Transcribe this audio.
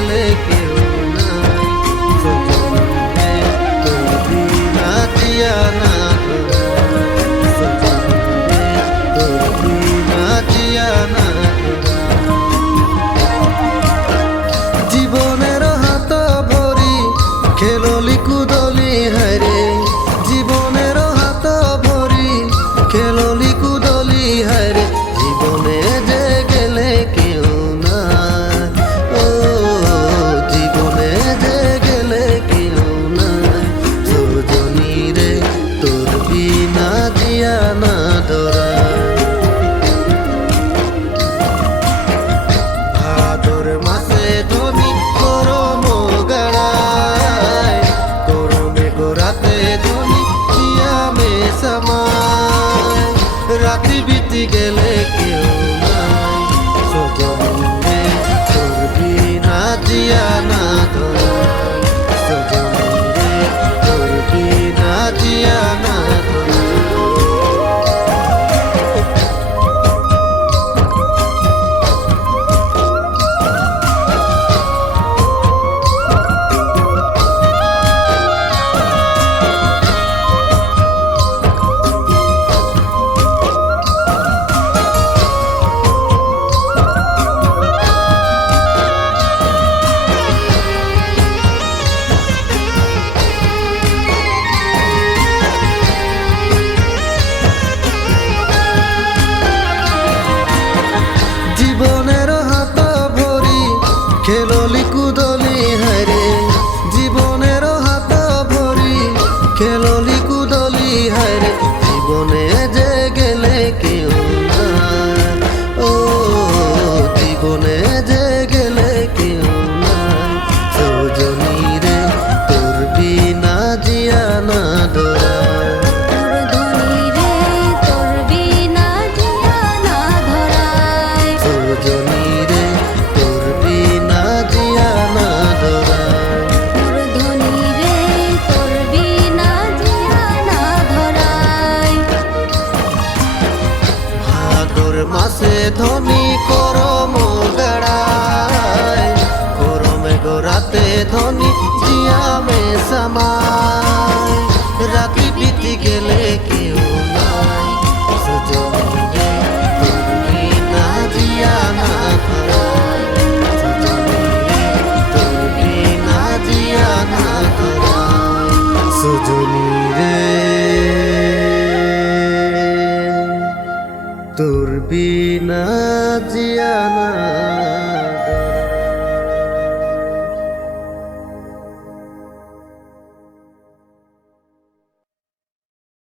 গেলে কেউ নাই সজনী রে তোর বিনা জিয়া না সজনী রে তোর বিনা জিয়া না জীবনের হাত ভরি খেললি কুদলি হায়রে জীবনের হাত ভরি খেললি কুদলি হায়রে জীবনে যে গেলে কেউ না ও জীবনে যে গেলে কেউ না সজনী রে তোর বিনা জিয়া না দরা ভাদর মাসে ধনী করম গাড়ায় করমে গোরাতে ধনী জিয়ামে সমায় রাতি বিতি গেলে কেউ নাই সজনী রে তোর বিনা জিয়া না ধরায় সজনী রে তোর বিনা জিয়া না জীবনের হাত ভরি খেললি কুদলি হায়রে জীবনের হাত ভরি খেললি কুদলি হায়রে জীবনে যে গেলে কেউ না ও জীবনে যে গেলে কেউ না সজনী রে তোর বিনা জিয়া না দরা সজনী রে তোর বিনা জিয়া না দরা ভাদর মাসে ধনী করম গাড়ায় করমে গোরাতে ধনী জিয়ামে সমায় রাতি বিতি গেলে কেউ নাই সজনী রে তোর বিনা জিয়া না ধরায় সজনী রে তোর বিনা জিয়া না ধরায় সজনী রে তোর বিনা জিয়া না